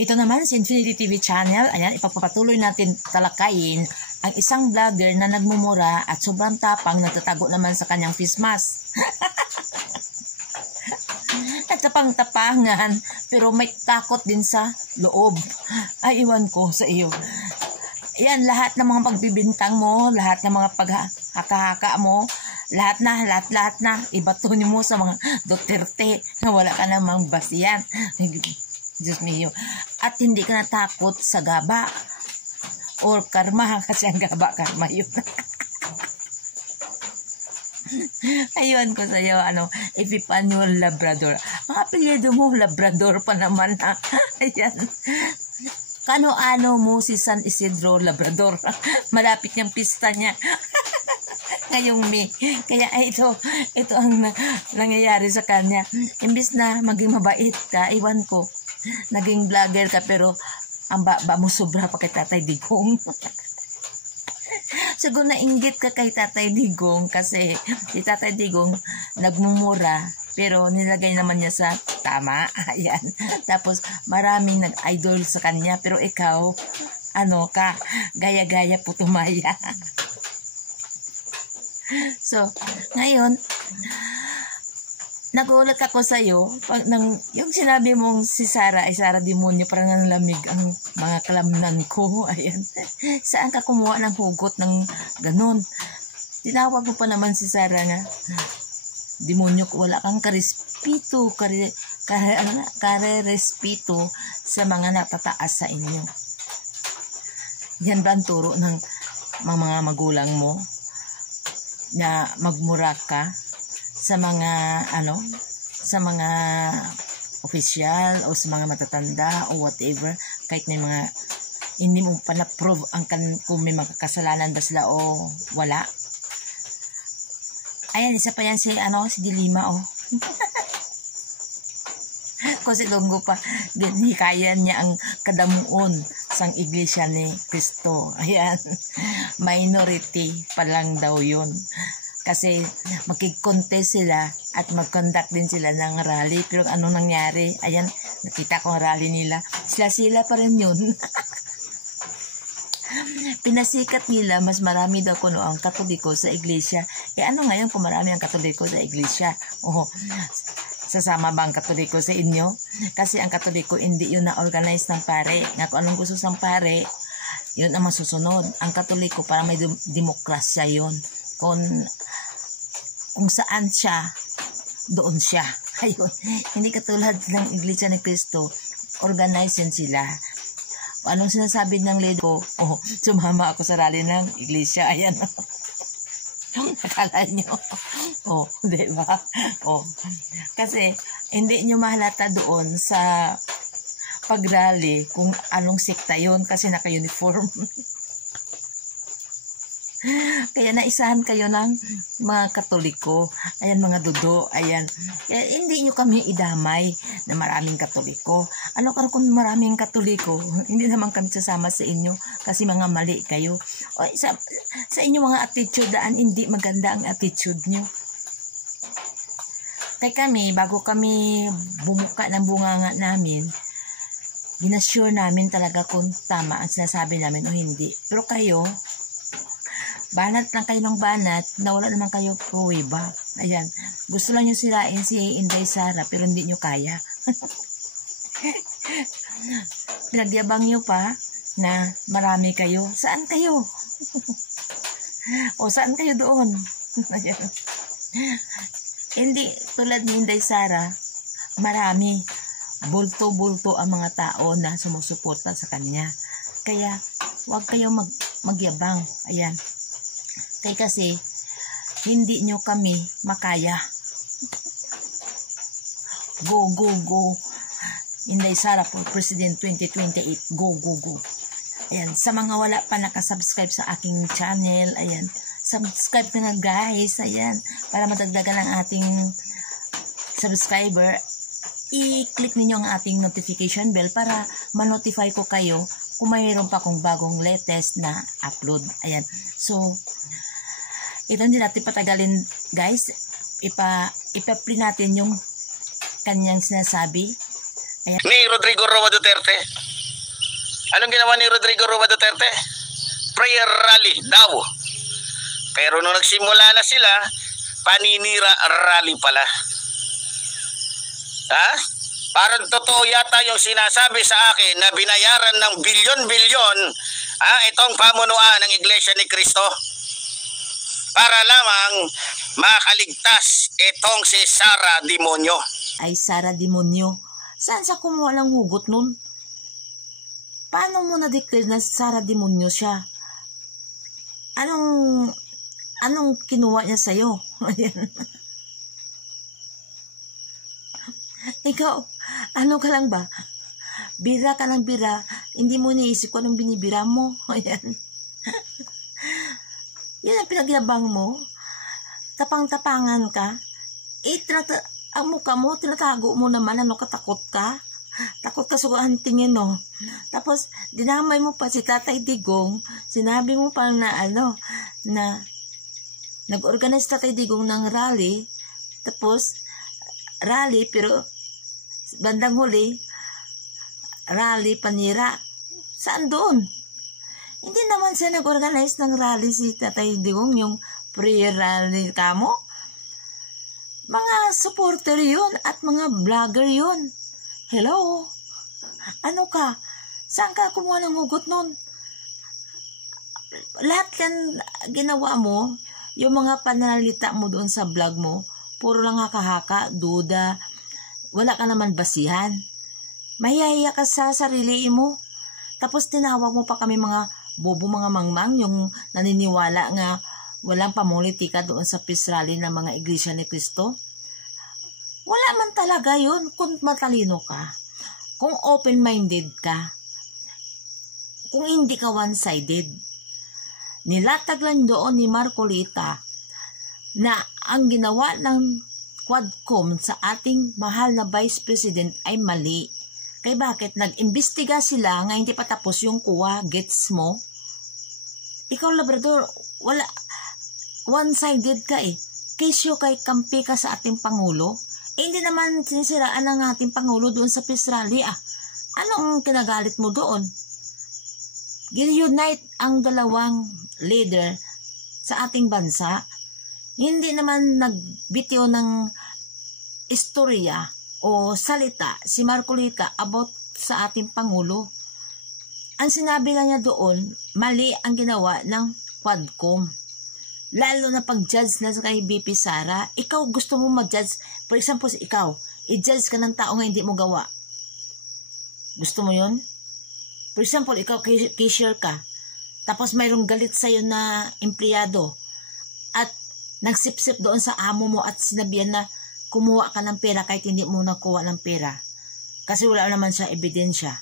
Ito naman si Infinity TV Channel. Ayan, ipapatuloy natin talakayin ang isang vlogger na nagmumura at sobrang tapang nagtatago naman sa kanyang face mask. Nagtapang-tapangan pero may takot din sa loob. Ay, iwan ko sa iyo. Ayan, lahat ng mga pagbibintang mo, lahat ng mga paghaka-haka mo, lahat na, ibatunin mo sa mga Duterte na wala ka namang basiyan. Diyos mio. At hindi ka natakot sa gaba or karma, kasi ang gaba, karma yun. Ayun ko sa'yo, Epifanio Labrador. Ang apelyido mo, Labrador pa naman, ha? Ayan. Kano-ano mo si San Isidro Labrador. Malapit niyang pista niya. Ngayong May. Kaya ito ang nangyayari sa kanya. Imbis na maging mabait ka, iwan ko. Naging vlogger ka pero ang baba mo sobra pa kay Tatay Digong. Siguro nainggit ka kay Tatay Digong kasi si Tatay Digong nagmumura pero nilagay naman niya sa tama. Ayan. Tapos maraming nag-idol sa kanya pero ikaw, gaya-gaya putumaya. So, ngayon, nagulat ako sa'yo, yung sinabi mong si Sara ay Sara Demonyo, parang nanlamig ang mga kalamnan ko. Ayan. Saan ka kumuha ng hugot ng ganun? Tinawag mo pa naman si Sara nga, demonyo, wala kang karespito, karespito sa mga natataas sa inyo. Yan ba ang turo ng mga magulang mo? Na magmura ka sa mga sa mga opisyal o sa mga matatanda o whatever, kahit may mga hindi mo pa na-prove kung may mga kasalanan ba sila o wala. Ayan, isa pa yan si Dilima, kasi lunggo pa din, hikaya niya ang kadamuon sang iglesia ni Cristo. Ayan, minority pa lang daw yun. Kasi magkikontest sila at mag-conduct din sila ng rally. Pero ano nangyari? Ayan, nakita ko ang rally nila. Sila pa rin yun. Pinasikat nila, mas marami daw kuno ang Katoliko sa iglesia. Ano ngayon kung marami ang Katoliko sa iglesia? Sasama ba ang Katoliko sa inyo? Kasi ang Katoliko hindi yun na-organize ng pare. Nga kung anong gusto sang pare, yun ang masusunod. Ang Katoliko parang may demokrasya yun. Kung saan siya, doon siya. Ayun. Hindi katulad ng Iglesia ni Cristo, organize yun sila. Anong sinasabi ng leader ko? Sumama ako sa rally ng iglesia. Ayan. Nakala nyo. Diba? Kasi, hindi nyo mahalata doon sa pag-rally kung anong sekta yun kasi naka-uniform. Kaya naisahan kayo ng mga Katoliko. Ayan, mga dudo. Ayan. Kaya hindi nyo kami idamay na maraming Katoliko. Kung maraming Katoliko, hindi naman kami sasama sa inyo kasi mga mali kayo. Sa inyo mga attitude daan, hindi maganda ang attitude nyo. Kaya kami, bago kami bumuka ng bunganga namin, ginasure namin talaga kung tama ang sinasabi namin o hindi. Pero kayo, banat lang kayo ng banat, na wala naman kayo pruweba. Ayan. Gusto lang nyo sirain si Inday Sara, pero hindi nyo kaya. Pinagyabang nyo pa na marami kayo. Saan kayo? Saan kayo doon? Ayan. Hindi, tulad ni Inday Sara, marami. Bulto-bulto ang mga tao na sumusuporta sa kanya. Kaya, huwag kayo magyabang. Ayan. Kasi hindi nyo kami makaya. Go, go, go. Inday Sara for President 2028. Go, go, go. Ayan. Sa mga wala pa nakasubscribe sa aking channel, ayan. Subscribe na guys. Ayan. Para matagdagan ang ating subscriber. I-click ninyo ang ating notification bell para ma-notify ko kayo kung mayroon pa akong bagong latest na upload. Ayan. So, ito hindi natin patagalin guys. Ipa-play natin yung kanyang sinasabi Ayan. Ni Rodrigo Roa Duterte. Anong ginawa ni Rodrigo Roa Duterte? Prayer rally daw. Pero nung nagsimula na sila, paninira rally pala. Ha? Parang totoo yata yung sinasabi sa akin na binayaran ng bilyon-bilyon itong pamunuan ng Iglesia ni Cristo para lamang makaligtas itong si Sara Demonyo. Ay, Sara Demonyo. Saan sa kumuha ng hugot nun? Paano mo na-declare na Sara Demonyo siya? Anong kinuha niya sa'yo? Ikaw, ano ka lang ba? Bira ka ng bira, hindi mo niisip kung anong binibira mo. Ayan. Yan ang pinagyabang mo. Tapang-tapangan ka. Ang mukha mo, tinatago mo naman, katakot ka. Takot ka sa tingin, no? Tapos, dinamay mo pa si Tatay Digong, sinabi mo pa na nag-organize Tatay Digong ng rally, tapos, rally, pero, bandang huli, rally, panira. Saan doon? Hindi naman siya nag-organize ng rally si Tatay Digong, yung prayer rally kamo. Mga supporter yun at mga vlogger yun. Hello? Ano ka? Saan ka kumuha ng hugot nun? Lahat yan ginawa mo, yung mga panalita mo doon sa vlog mo, puro lang haka-haka, duda, wala ka naman basihan. Mahihiya ka sa sarili mo. Tapos tinawag mo pa kami mga bobo, mga mangmang, yung naniniwala nga walang pamulitika doon sa peace rally ng mga Iglesia ni Cristo. Wala man talaga yun kung matalino ka, kung open-minded ka, kung hindi ka one-sided. Nilatag lang doon ni Marcolita na ang ginawa ng Quadcom sa ating mahal na Vice President ay mali. Kaya bakit nag-imbestiga sila nga hindi pa tapos yung kuha, gets mo? Ikaw, Labrador, wala, one-sided ka eh. Kesyo kay kampi ka sa ating Pangulo. Hindi naman sinisiraan ng ating Pangulo doon sa peace rally. Anong kinagalit mo doon? Gil-unite ang dalawang leader sa ating bansa. Hindi naman nagbitiw ng istorya o salita si Marcolita about sa ating Pangulo. Ang sinabi lang niya doon, mali ang ginawa ng Quadcom. Lalo na pag-judge na sa kay BP Sara, ikaw gusto mo mag-judge. For example, ikaw, i-judge ka ng tao nga hindi mo gawa. Gusto mo yun? For example, ikaw, cashier ka. Tapos mayroong galit sa'yo na empleyado. At nagsip-sip doon sa amo mo at sinabihan na kumuha ka ng pera kahit hindi mo nakuha ng pera. Kasi wala naman siya ebidensya.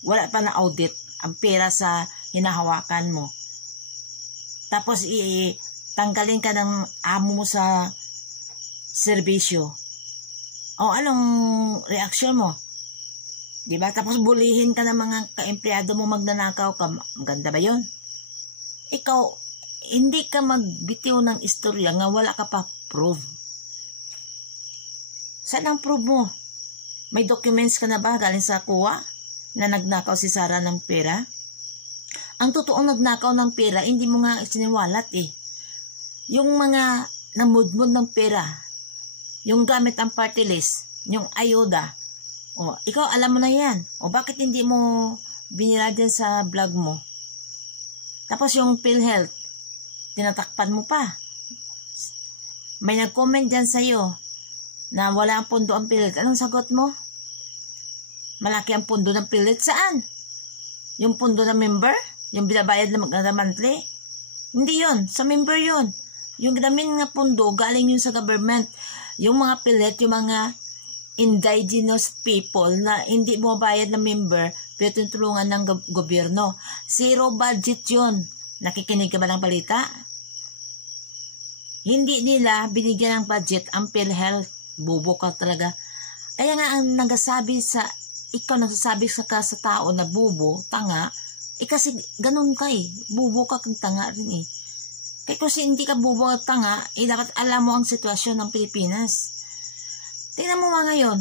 Wala pa na audit ang pera sa hinahawakan mo. Tapos tanggalin ka ng amo mo sa serbisyo. Anong reaksyon mo? Diba? Tapos bulihin ka ng mga ka-empleyado mo, magnanakaw ka. Maganda ba yun? Ikaw, hindi ka magbitiw ng istorya nga wala ka pa prove. Saan ang prove mo? May documents ka na ba galing sa kuha na nagnakaw si Sara ng pera? Ang totoong nagnakaw ng pera, hindi mo nga siniwalat eh. Yung mga namudmod ng pera, yung gamit ang party list, yung ayuda, ikaw alam mo na yan. Bakit hindi mo binira dyan sa vlog mo? Tapos yung PhilHealth, tinatakpan mo pa. May nag-comment dyan sa'yo na wala ang pondo ang PhilHealth. Anong sagot mo? Malaki ang pondo ng PhilHealth. Saan? Yung pondo ng member? Yung binabayad na monthly? Hindi yon, sa member yon. Yung damin nga pondo, galing yun sa government. Yung mga PhilHealth, yung mga indigenous people na hindi mo bayad na member, pero tinutulungan ng gobyerno. Zero budget yun. Nakikinig ka ba ng balita? Hindi nila binigyan ng budget ang PhilHealth. Bobo ka talaga. Kaya nga ang nagsasabi ikaw nagsasabi sa tao na bobo, tanga, kasi ganun ka eh. Bobo ka kang tanga rin eh. Kaya kasi hindi ka bobo at tanga, dapat alam mo ang sitwasyon ng Pilipinas. Tingnan mo nga ngayon,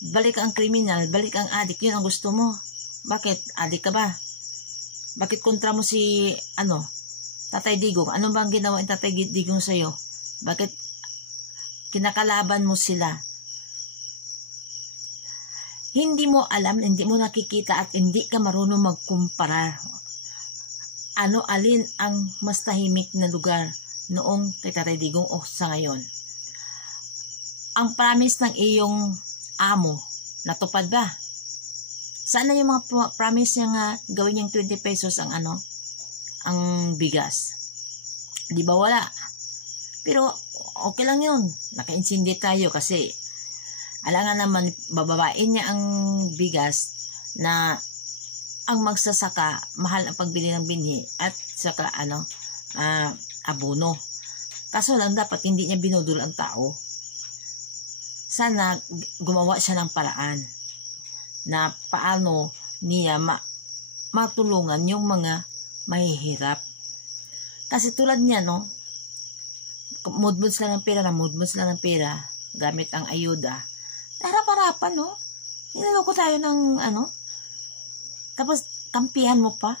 balik ang kriminal, balik ang adik, yun ang gusto mo. Bakit? Adik ka ba? Bakit kontra mo si, Tatay Digong? Ano bang ginawa ng Tatay Digong sa'yo? Bakit kinakalaban mo sila? Hindi mo alam, hindi mo nakikita at hindi ka marunong magkumpara. Alin ang mas tahimik na lugar noong kay Tatay Digong o sa ngayon? Ang promise ng iyong amo, natupad ba? Saan na yung mga promise niya nga gawin niyang 20 pesos ang ang bigas? Di ba wala? Pero okay lang yun. Naka-insindi tayo kasi alangan naman bababain niya ang bigas na ang magsasaka, mahal ang pagbili ng binhi at saka abono. Kaso lang dapat hindi niya binudol ang tao. Sana gumawa siya ng paraan na paano niya matulungan yung mga mahihirap. Kasi tulad niya, mudmud sila ng pera, gamit ang ayuda. Harap-harapan, Niloloko tayo ng, tapos kampihan mo pa.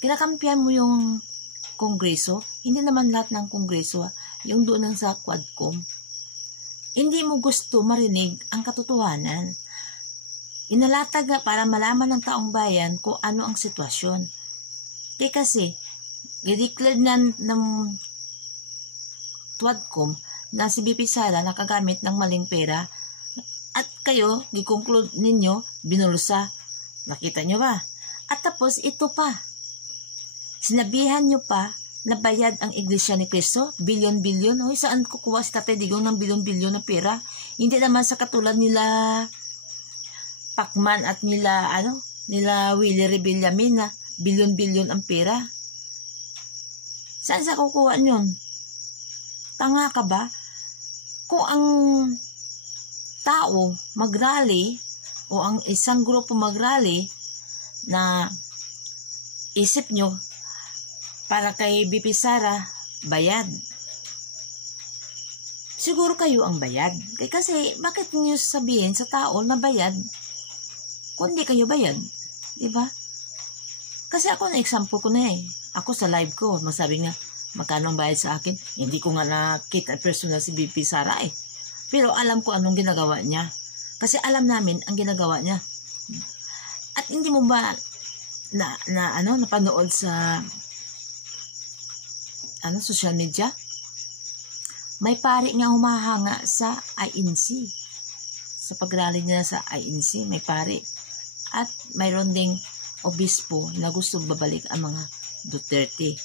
Kinakampihan mo yung kongreso. Hindi naman lahat ng kongreso, yung doon sa Quadcom. Hindi mo gusto marinig ang katotohanan. Inalatag nga para malaman ng taong bayan kung ano ang sitwasyon. Kasi, i-declare ng Quadcom na si BP Sara nakagamit ng maling pera at kayo, i-conclude ninyo, binulsa. Nakita nyo ba? At tapos, ito pa. Sinabihan nyo pa na bayad ang Iglesia ni Cristo, bilyon-bilyon. Hoy, saan kukuha si Tatay Digong ng bilyon-bilyon na pera? Hindi naman sa katulad nila Pacman at nila Willie Revillamin na bilyon-bilyon ang pera. Saan sa kukuha nyon? Tanga ka ba? Kung ang tao magrally o ang isang grupo magrally na isip nyo para kay BP Sara, bayad. Siguro kayo ang bayad. Kasi bakit nyo sabihin sa tao na bayad kung di kayo bayad? Diba? Kasi ako na example ko na Ako sa live ko, masabi nga, magkano ang bayad sa akin? Hindi ko nga nakita personal si BP Sara Pero alam ko anong ginagawa niya. Kasi alam namin ang ginagawa niya. At hindi mo ba napanood sa social media? May pari nga humahanga sa INC. Sa pagrally niya sa INC, may pari. At mayroon ding obispo na gusto babalik ang mga Duterte.